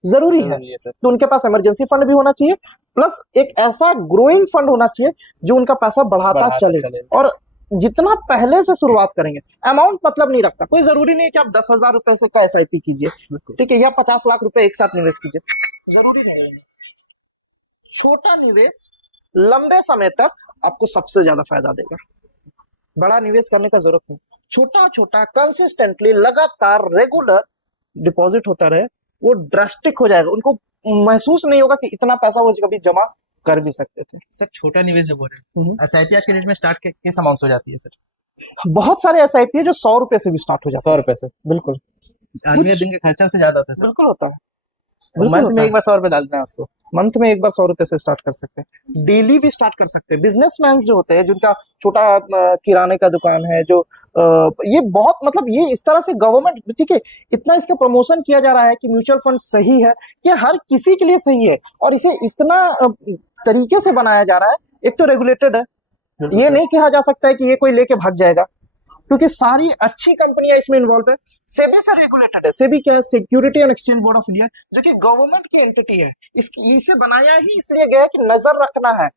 जरूरी है। तो उनके पास इमरजेंसी फंड भी होना चाहिए, प्लस एक ऐसा ग्रोइंग फंड होना चाहिए जो उनका पैसा बढ़ाता चले। और जितना पहले से शुरुआत करेंगे, अमाउंट मतलब नहीं रखता, कोई जरूरी नहीं है कि आप 10,000 रुपए से का SIP कीजिए, ठीक है, या 50 लाख रुपए एक साथ निवेश कीजिए, जरूरी नहीं है। छोटा निवेश लंबे समय तक आपको सबसे ज्यादा फायदा देगा, बड़ा निवेश करने का जरूरत नहीं। छोटा छोटा कंसिस्टेंटली लगातार रेगुलर डिपॉजिट होता रहे, वो ड्रास्टिक हो जाएगा, उनको महसूस नहीं होगा कि इतना पैसा वो कभी जमा कर भी सकते थे। सर छोटा निवेश जो बोल रहे हैं, SIP आज के डेट में स्टार्ट किस अमाउंट से हो जाती है सर? बहुत सारे SIP है जो 100 रुपए से भी स्टार्ट हो जाते हैं। 100 रुपए से? बिल्कुल, आदमी का दिन के खर्चा से ज्यादा होता है सर। बिल्कुल होता है। मंथ में एक बार 100 रुपए डालते हैं उसको, मंथ में एक बार 100 रुपए से स्टार्ट कर सकते हैं, डेली भी स्टार्ट कर सकते हैं। बिजनेसमैन जो होते हैं, जिनका छोटा किराने का दुकान है, जो ये बहुत मतलब ये इस तरह से गवर्नमेंट, ठीक है, इतना इसका प्रमोशन किया जा रहा है कि म्यूचुअल फंड सही है, ये हर किसी के लिए सही है, और इसे इतना तरीके से बनाया जा रहा है। एक तो रेगुलेटेड है, ये नहीं कहा जा सकता है कि ये कोई लेके भाग जाएगा, क्योंकि सारी अच्छी कंपनियां इसमें इन्वॉल्व है। सेबी से रेगुलेटेड है। सेबी क्या है? Security and exchange board of India, जो कि गवर्नमेंट की एंटिटी है। इसे बनाया ही इसलिए गया है कि नजर रखना है,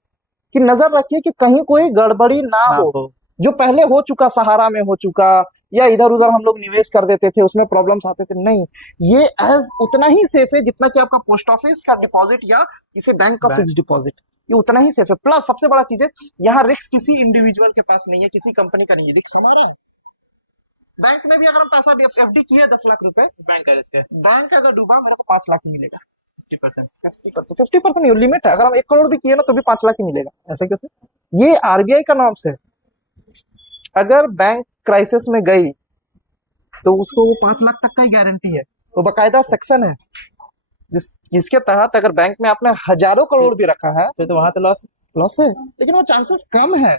कि नजर रखिए कि कहीं कोई गड़बड़ी ना हो। जो पहले हो चुका, सहारा में हो चुका, या इधर उधर हम लोग निवेश कर देते थे, उसमें प्रॉब्लम्स आते थे, नहीं, ये एज उतना ही सेफ है जितना कि आपका पोस्ट ऑफिस का डिपॉजिट या किसी बैंक का फिक्स डिपॉजिट, ये उतना ही सेफ है। प्लस सबसे बड़ा चीज है, यहाँ रिस्क किसी इंडिविजुअल के पास नहीं है, किसी कंपनी का नहीं है, रिस्क हमारा है। बैंक में भी अगर हम पैसा FD किए 10 लाख रुपए, बैंक का रिस्क है, बैंक अगर डूबा मेरे को 5 लाख ही मिलेगा। 50% लिमिट है। अगर हम 1 करोड़ भी किए ना तो भी 5 लाख ही मिलेगा। ऐसे कैसे? ये RBI का नाम से, अगर बैंक क्राइसिस में गई तो उसको वो 5 लाख तक का ही गारंटी है, तो बकायदा सेक्शन है जिसके तहत अगर बैंक में आपने हजारों करोड़ भी रखा है तो वहां तो लॉस है, लेकिन वो चांसेस कम है।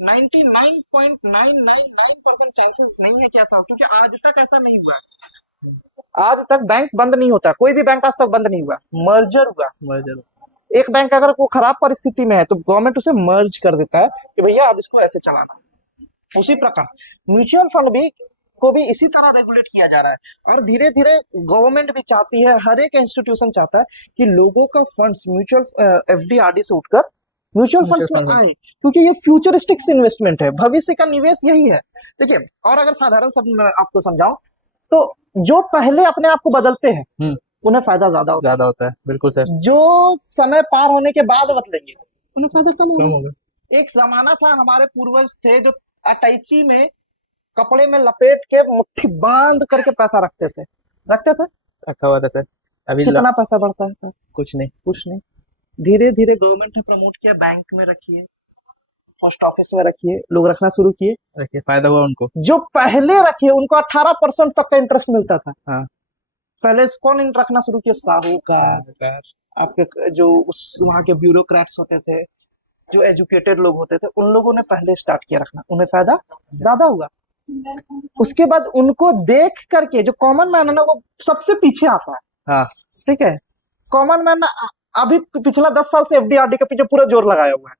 99.999% चांसेस नहीं है कि ऐसा हो, क्योंकि आज तक ऐसा नहीं हुआ। आज तक बैंक बंद नहीं होता, कोई भी बैंक आज तक बंद नहीं हुआ, मर्जर हुआ। एक बैंक अगर वो खराब परिस्थिति में है तो गवर्नमेंट उसे मर्ज कर देता है कि भैया अब इसको ऐसे चलाना। उसी प्रकार म्यूचुअल फंड भी को भी इसी तरह रेगुलेट किया जा रहा है, और धीरे धीरे गवर्नमेंट भी चाहती है, हर एक इंस्टीट्यूशन चाहता है कि लोगों का फंड्स म्यूचुअल FD RD से उठकर म्यूचुअल फंड्स में आए, क्योंकि ये फ्यूचरिस्टिक्स इन्वेस्टमेंट है, भविष्य का निवेश यही है। देखिए, और अगर साधारण शब्द में आपको समझाऊं तो जो पहले अपने आप को बदलते हैं उन्हें फायदा ज्यादा होता है। बिल्कुल सर। जो समय पार होने के बाद बदलेंगे उन्हें फायदा कम होगा। एक जमाना था, हमारे पूर्वज थे जो अटैची में कपड़े में लपेट के मुट्ठी बांध करके पैसा रखते थे रखा हुआ था सर। अभी कितना पैसा बढ़ता है तो कुछ नहीं। धीरे धीरे गवर्नमेंट ने प्रमोट किया, बैंक में रखिए, पोस्ट ऑफिस में रखिए, लोग रखना शुरू किए, रखिए, फायदा हुआ उनको। जो पहले रखे उनको 18% तक का इंटरेस्ट मिलता था। हाँ। पहले कौन रखना शुरू किया? साहूकार, आपके जो उस वहां के ब्यूरोक्रेट्स होते थे, जो एजुकेटेड लोग होते थे, उन लोगों ने पहले स्टार्ट किया रखना, उन्हें फायदा ज्यादा हुआ। उसके बाद उनको देख करके जो कॉमन मैन है ना, वो सबसे पीछे आता है। हाँ। ठीक है, कॉमन मैन अभी पिछला 10 साल से एफडीआरडी के पीछे पूरा जोर लगाया हुआ है।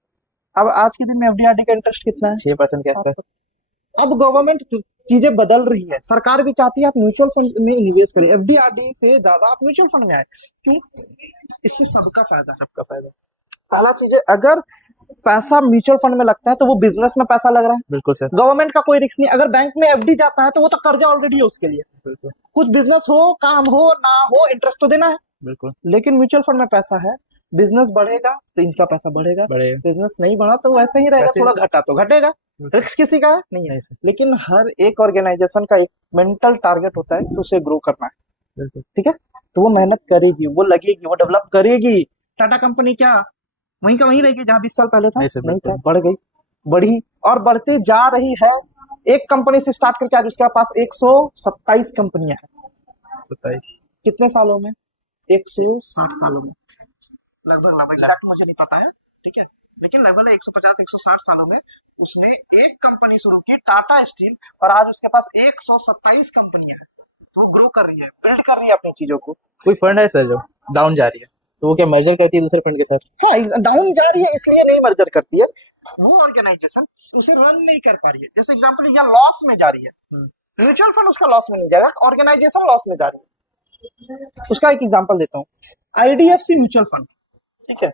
अब आज के दिन में एफडीआरडी का इंटरेस्ट कितना है? 6% के आसपास। अब गवर्नमेंट चीजें बदल रही है, सरकार भी चाहती है आप म्यूचुअल फंड में इन्वेस्ट करें, एफडीआरडी से ज्यादा आप म्यूचुअल फंड में आए। क्यों? इससे सबका फायदा। पहला चीज है, अगर पैसा म्यूचुअल फंड में लगता है तो वो बिजनेस में पैसा लग रहा है। बिल्कुल सर। गवर्नमेंट का कोई रिस्क नहीं। अगर बैंक में एफडी जाता है तो वो तो कर्जा ऑलरेडी है उसके लिए। बिल्कुल। कुछ बिजनेस हो, काम हो ना हो, इंटरेस्ट तो देना है। बिल्कुल। लेकिन म्यूचुअल फंड में पैसा है, बिजनेस बढ़ेगा तो इनका पैसा बढ़ेगा, बिजनेस नहीं बढ़ा तो वैसे ही रहेगा, थोड़ा घटा तो घटेगा, रिस्क किसी का नहीं है। लेकिन हर एक ऑर्गेनाइजेशन का एक मेंटल टारगेट होता है कि उसे ग्रो करना है। ठीक है, तो वो मेहनत करेगी, वो लगेगी, वो डेवलप करेगी। टाटा कंपनी क्या वहीं का वहीं रहेगी जहां 20 साल पहले था? नहीं था, बढ़ गई, बढ़ी और बढ़ती जा रही है। एक कंपनी से स्टार्ट करके आज उसके पास 127 कंपनियां हैं। 27 कितने सालों में? 160 सालों में लगभग, एग्जैक्ट मुझे नहीं पता है, ठीक है, लेकिन लगभग 150-160 सालों में उसने एक कंपनी शुरू की, टाटा स्टील, और आज उसके पास 127 कंपनियां हैं। तो वो ग्रो कर रही है, बिल्ड कर रही है अपनी चीजों को। कोई फंड है सर जो डाउन जा रही है तो वो क्या मर्जर करती है दूसरे फंड के साथ? हाँ, डाउन जा रही है इसलिए नहीं मर्जर करती है, वो ऑर्गेनाइजेशन उसे रन नहीं कर पा रही है। जैसे एग्जांपल, या लॉस में जा रही है, म्यूचुअल फंड उसका लॉस में नहीं जाएगा, ऑर्गेनाइजेशन लॉस में जा रही है। उसका एक एग्जांपल देता हूँ, आईडीएफसी म्यूचुअल फंड, ठीक है,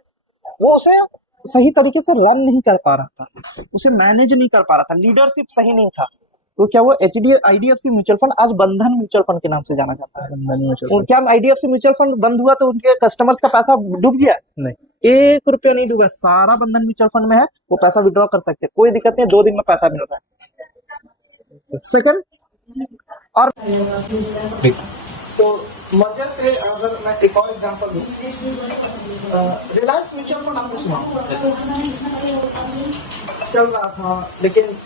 वो उसे सही तरीके से रन नहीं कर पा रहा था, उसे मैनेज नहीं कर पा रहा था, लीडरशिप सही नहीं था। तो क्या वो आईडीएफसी म्यूचुअल फंड आज बंधन म्यूचुअल फंड के नाम से जाना जाता है। क्या आईडीएफसी म्यूचुअल फंड बंद हुआ तो उनके कस्टमर्स का पैसा डूब गया? नहीं, 1 रुपया नहीं डूबा, सारा बंधन म्यूचुअल फंड में है, वो पैसा विड्रॉ कर सकते हैं, कोई दिक्कत नहीं, 2 दिन में पैसा मिल रहा है। सेकंड, और तो मर्जर पे अगर मैं एक और एग्जांपल दूं, रिलायंस म्यूचुअल फंड आपने सुना चल रहा था, लेकिन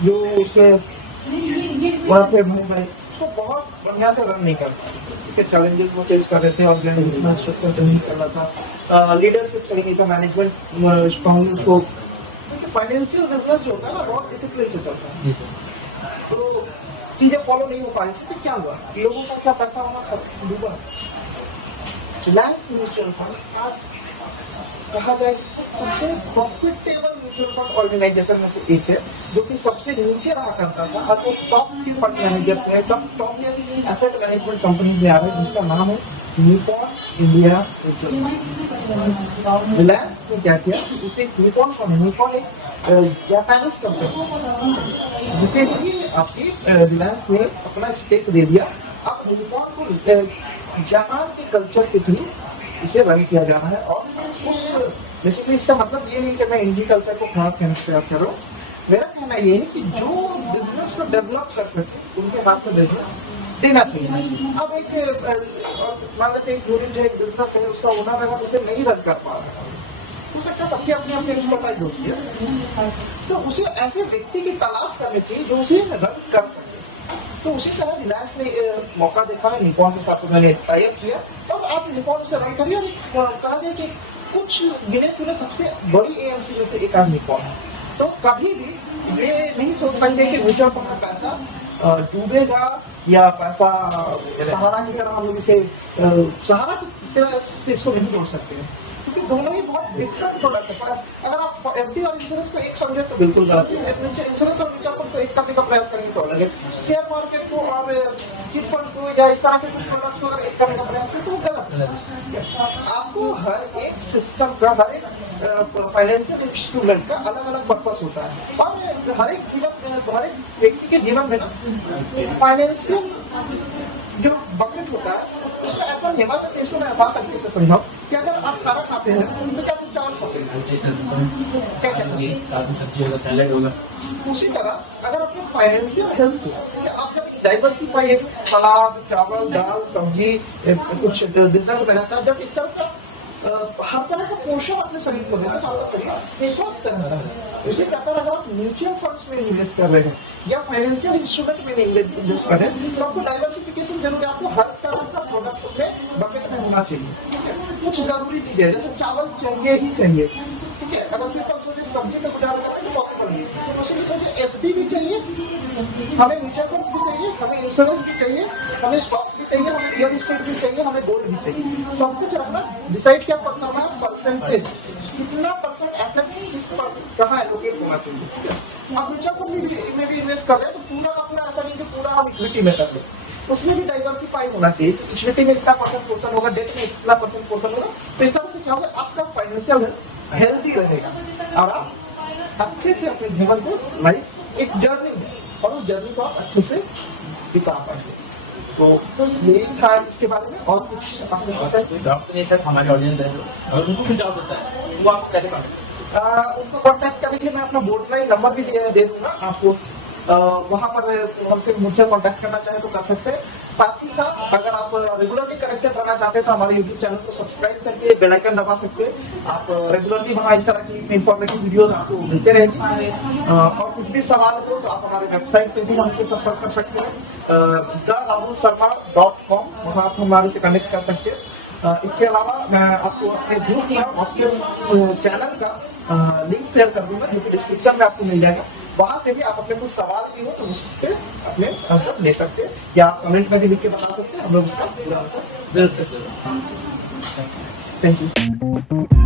जो उसके वहाँ पे भाई उसको बहुत बढ़िया से रन नहीं कर पाए, चैलेंजेस वो फेस कर रहे थे, ऑर्गेनाइजेशनल स्ट्रक्चर से नहीं कर रहा था, लीडरशिप सही नहीं था, मैनेजमेंट स्ट्रॉन्ग, उसको फाइनेंशियल बिजनेस जो होता है ना बहुत डिसिप्लिन से चलता है, तो चीजें फॉलो नहीं हो पा रही थी। तो क्या हुआ, लोगों का क्या पैसा होना डूबा। रिलायंस म्यूचुअल फंड आज कहा जाए सबसे प्रॉफिटेबल म्यूचुअल फंड ऑर्गेनाइजेशन में से एक है, जो कि सबसे नीचे रहा करता था, और वो टॉप की फंड मैनेजर्स में, टॉप एसेट मैनेजमेंट कंपनी में आ रहा है, जिसका नाम है Nippon India mutual fund. Reliance ने क्या किया, उसे निपॉन एक जापानीज कंपनी, जिसे भी आपकी रिलायंस ने अपना स्टेक दे दिया। अब निपॉन को जापान के कल्चर के थ्रू इसे रन किया जा रहा है, और उस बेसिकली इसका मतलब ये नहीं कि मैं इंडियन कल्चर को खराब करने का प्रयास कर रहा हूँ। मेरा कहना ये है कि जो बिजनेस को डेवलप कर सकते उनके हाथ में बिजनेस देना चाहिए। अब एक मान लेते एक यूनिट है, एक बिजनेस है, उसका ओनर अगर उसे नहीं रन कर पा रहा है, हो सकता है सबकी अपनी अपनी एक्सपर्टाइज होती है, तो उसे ऐसे व्यक्ति की तलाश करनी चाहिए जो उसे रन कर सके। तो उसी तरह रिलायंस ने मौका देखा है, निपॉन के साथ मैंने टाई अप किया, तब आप निपॉन से रन करिए। कहा जाए कि कुछ गिने चुने सबसे बड़ी एएमसी में से एक आज निपॉन है, तो कभी भी ये नहीं सोच सकते कि म्यूचुअल फंड का पैसा डूबेगा या पैसा सहारा की तरह हम लोग इसे सहारा की तरह से इसको नहीं जोड़ सकते हैं, क्योंकि दोनों ही बहुत डिफरेंट प्रोडक्ट है। अगर आप एफडी और इंश्योरेंस को एक समझे तो बिल्कुल गलत है, इंश्योरेंस और म्यूचुअल फंड को एक करने का प्रयास करेंगे तो अलग है, शेयर मार्केट को और चिट फंड को या इस तरह के कुछ प्रोडक्ट्स को अगर एक करने का प्रयास करें तो गलत है। आपको हर एक सिस्टम का, हर एक फाइनेंशियल इंस्ट्रूमेंट का अलग अलग पर्पस होता है, और हर एक व्यक्ति के जीवन में ना फाइनेंशियल जो बकेट होता है उसका ऐसा नहीं है। मैं इसको मैं आसान तरीके से समझाऊं, कि अगर आप खाना खाते हैं तो क्या सिर्फ चावल खाते हैं? क्या कहते हैं? साथ में सब्जी होगा, सैलेड होगा। उसी तरह अगर आपके फाइनेंशियल हेल्थ को आप जब डाइवर्सिफाई है, सलाद, चावल, दाल, सब्जी, कुछ डिजर्ट में रहता है, जब इस तरह से हर तरह का पोषण अपने शरीर को देना, तो आपका शरीर स्वस्थ रहता है। इसी प्रकार अगर आप म्यूचुअल फंड्स में इन्वेस्ट कर रहे हैं या फाइनेंशियल इंस्ट्रूमेंट में इन्वेस्ट कर रहे हैं, तो आपको डाइवर्सिफिकेशन जरूर है। आपको हर तरह का प्रोडक्ट अपने बकेट में होना चाहिए, ठीक है? कुछ जरूरी चीजें जैसे चावल चाहिए ही चाहिए, ठीक है? अगर सिर्फ हम सोचे सब्जी में गुजारा करें तो पॉसिबल नहीं है। तो इसलिए मुझे एफडी भी चाहिए, हमें म्यूचुअल फंड्स भी चाहिए, हमें इंश्योरेंस भी चाहिए, हमें स्टॉक्स भी चाहिए, हमें रियल एस्टेट भी चाहिए, हमें गोल्ड भी चाहिए। सब कुछ रखना, डिसाइड क्या करना है, परसेंटेज कितना परसेंट एसेट किस परसेंट कहाँ एलोकेट होना चाहिए, ठीक है? आप म्यूचुअल फंड में भी इन्वेस्ट कर रहे हैं तो पूरा का पूरा ऐसा नहीं कि पूरा हम इक्विटी में कर रहे हैं, उसमें भी डाइवर्सिफाई होना चाहिए। इक्विटी में इतना परसेंट पोर्शन होगा, डेट में इतना परसेंट पोर्शन होगा, तो इस तरह से क्या होगा, आपका फाइनेंशियल हेल्थी रहेगा और आप अच्छे से अपने जीवन को, लाइफ एक जर्नी है और उस जर्नी को आप अच्छे से बिता पाएंगे। तो यही था इसके बारे में। और कुछ आपने सोचा है? डॉक्टर ये सब हमारे ऑडियंस है और उनको भी जॉब होता है, वो आपको कैसे कॉन्टेक्ट? उनको कॉन्टैक्ट करने के लिए मैं अपना बोर्डलाइन नंबर भी दे दूंगा आपको, वहाँ पर हमसे मुझसे कॉन्टैक्ट करना चाहे तो कर सकते हैं। साथ ही साथ अगर आप रेगुलरली कनेक्टेड रहना चाहते हैं तो हमारे यूट्यूब चैनल को सब्सक्राइब करके बेल आइकन दबा सकते हैं। आप रेगुलरली वहाँ इस तरह की इंफॉर्मेटिव वीडियोस आपको मिलते रहेंगी। और कुछ भी सवाल हो तो आप हमारे वेबसाइट पे भी हमसे संपर्क कर सकते हैं, therahulsharma.com, वहाँ आप हमारे से कनेक्ट कर सकते हैं। इसके अलावा मैं आपको अपने ग्रुप या ऑफिशियल चैनल का लिंक शेयर कर दूंगा जो कि डिस्क्रिप्शन में आपको मिल जाएगा। वहां से भी आप अपने कुछ सवाल भी हो तो उस पे अपने आंसर दे सकते हैं या आप कमेंट में भी लिख के बता सकते हैं, हम लोग उसका पूरा आंसर जरूर से। Thank you.